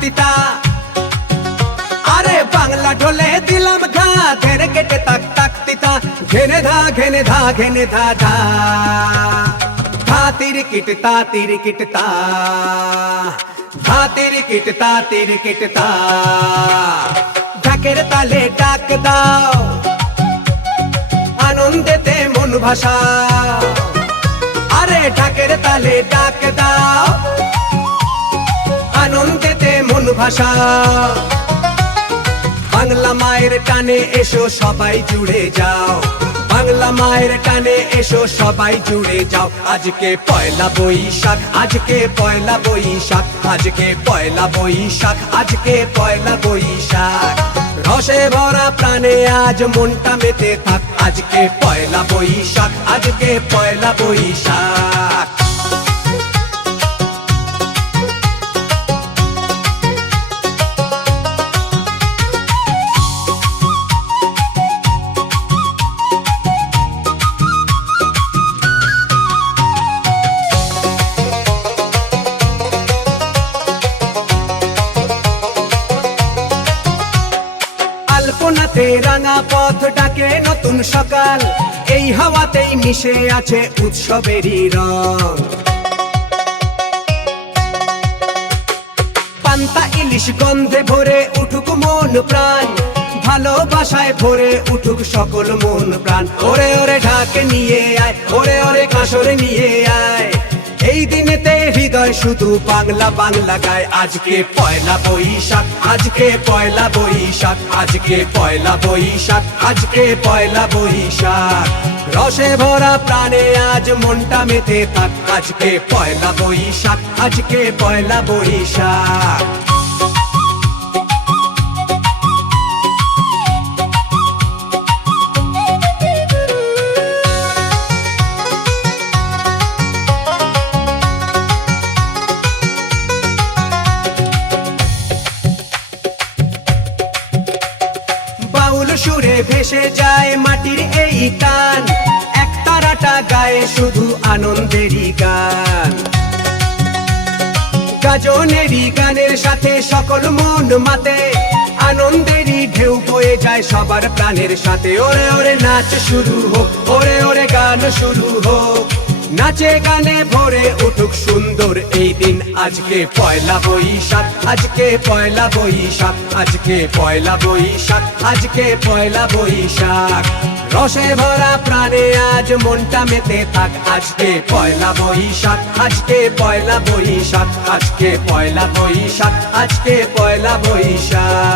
তিতা। আরে বাংলা ঢোলে দিলাম ঘা, ধেরে কেটে তাক তাক তিতা। ঘেনে ধা ঘেনে ধা ঘেনে ধা ধা, ধা তিরিকিট তা তিরিকিট তা, ধা তিরিকিট তা তিরিকিট তা। ঢাকের তালে ডাক দাও, আনন্দেতে মন ভাষা। আরে ঢাকের তালে ডাক দাও, আনন্দেতে মন ভাষা। বাংলা মায়ের টানে এসো সবাই জুড়ে যাও, বাংলা মায়ের টানে এসো সবাই জুড়ে যাও। আজকে পয়লা বৈশাখ, আজকে পয়লা বৈশাখ, আজকে পয়লা বৈশাখ, আজকে পয়লা বৈশাখ। রসে ভরা প্রাণে আজ মনটা মেতে থাক, আজকে পয়লা বৈশাখ, আজকে পয়লা বৈশাখ। আলপনাতে রাঙা পথ ডাকে নতুন সকাল, এই হাওয়াতেই মিশে আছে উৎসবেরই রং। পান্তা ইলিশ গন্ধে ভরে উঠুক মন প্রাণ, ভালোবাসায় ভরে উঠুক সকল মন প্রাণ। ওরে ওরে ঢাক নিয়ে আয়, ওরে ওরে কাঁসরে নিয়ে আয়, এই দিনেতে হৃদয় শুধু বাংলা বাংলা গায়। আজকে পয়লা বৈশাখ, আজকে পয়লা বৈশাখ, আজকে পয়লা বৈশাখ, আজকে পয়লা বৈশাখ। রসে ভরা প্রাণে আজ মনটা মেতে থাক, আজকে পয়লা বৈশাখ, আজকে পয়লা বৈশাখ। বাউল সুরে ভেসে যায় মাটির এই টান, এক তারাটা গায়ে শুধু আনন্দেরই গান। গাজনেরই গানের সাথে সকল মন মাতে, আনন্দেরই ঢেউ বয়ে যায় সবার প্রাণের সাথে। ওরে ওরে নাচ শুরু হোক, ওরে ওরে গান শুরু হোক, নাচে গানে ভরে উঠুক সুন্দর এই দিন। আজকে পয়লা বৈশাখ, আজকে পয়লা বৈশাখ, আজকে পয়লা বৈশাখ, আজকে পয়লা বৈশাখ। রসে ভরা প্রাণে আজ মনটা মেতে থাক, আজকে পয়লা বৈশাখ, আজকে পয়লা বৈশাখ, আজকে পয়লা বৈশাখ, আজকে পয়লা বৈশাখ।